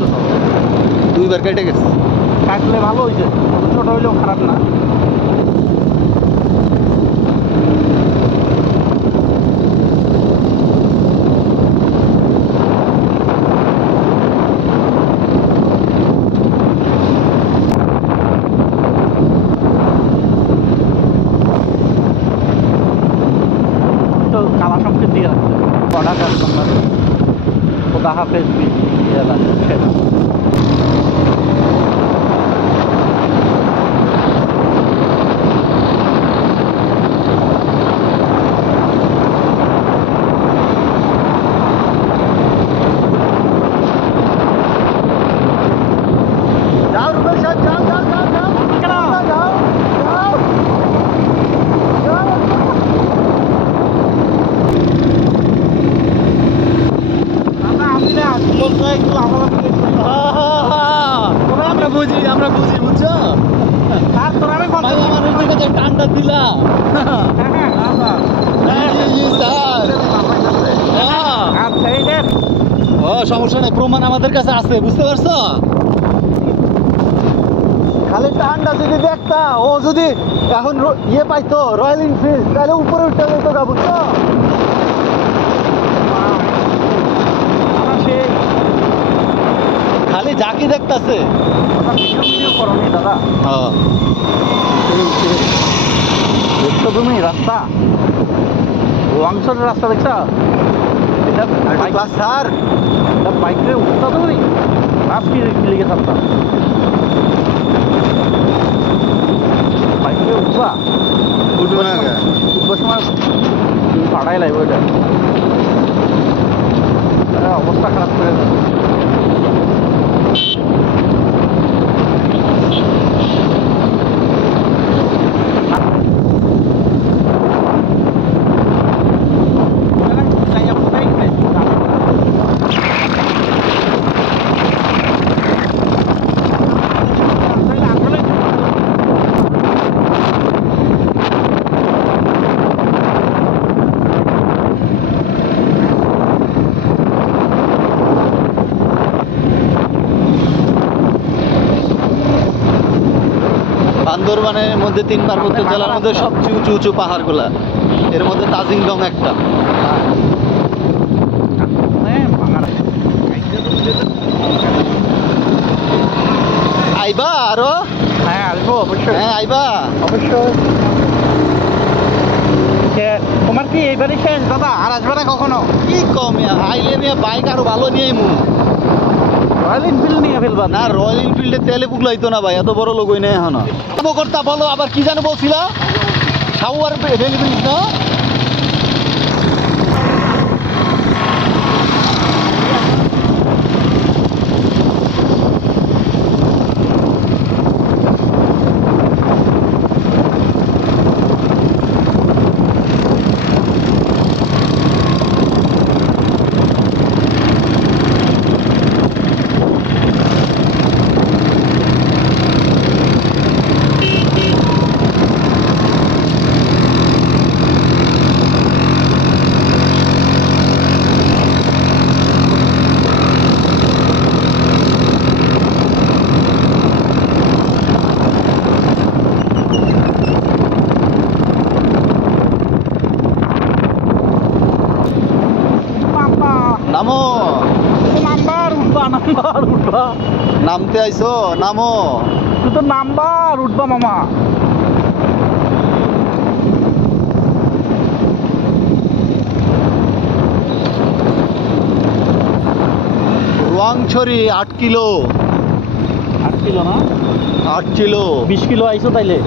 বলতেছ? 2 বার কেটে গেছে। কাটলে ভালো হয়েছে, ছোট হইলেও খারাপ না। তো কালা সংকেত দিয়ে রাখছে কটা কাস্টমার খোদা হাফেজ শেষ। যাও রুবেল সাহেব, যাও যাও যাও যাও যাও যাও যাও। আমি না একটু আমরা বুঝি বুঝছো? আর তোর আমি ভাই আমাদের দিকে যে টান্ডা দিলা। জি স্যার। আচ্ছা এই দেখ ও সমস্যা নেই, প্রমাণ আমাদের কাছে আছে, বুঝতে পারছো? খালি টান্ডা যদি দেখতা, ও যদি এখন ইয়ে পাইতো রয়্যাল এনফিল্ড, তাহলে উপরে উঠে যেত গা, বুঝছো? খালি জাকি দেখতাছে। ভিডিও করো নি দাদা, হ্যাঁ দেখছো তুমি রাস্তা লংসরের রাস্তা দেখছো? এটা বাইক স্যার, এটা বাইকে উঠতা তুমি ভাব কি লিখে থাকতাম বাইকে উঠবা উঠবো না। উঠবার সময় তুমি পাড়াই লাগবে ওইটা, অবস্থা খারাপ করে দেবে। বান্দরবানের মধ্যে 3 পার্বত্য জেলার মধ্যে সবচেয়ে উঁচু উঁচু পাহাড়গুলা, এর মধ্যে তাজিংডং একটা। আইবা আরো? হ্যাঁ আসবো অবশ্যই। হ্যাঁ আইবা অবশ্যই। তোমার কি এইবারই শেষ দাদা, আর আসবে না কখনো? কি কম আইলে মিয়া বাইক আরো ভালো নিয়ে মু। রয়্যাল এনফিল্ড নিয়ে ফেলবা না রয়্যাল এনফিল্ডে তেলে পুগলাইতো না ভাই, এত বড় লোক নেই এখনো। কর্তা বলো আবার কি জানো বলছিলা? সাউয়ার ভেলিবিল না? নামো। নাম্বার উঠবা, নামতে আইছো, নামো। তুই তো নাম্বার উঠবা মামা। রোয়াংছড়ি 8 কিলো। 8 কিলো না 8 কিলো 20 কিলো আইছো তাইলে?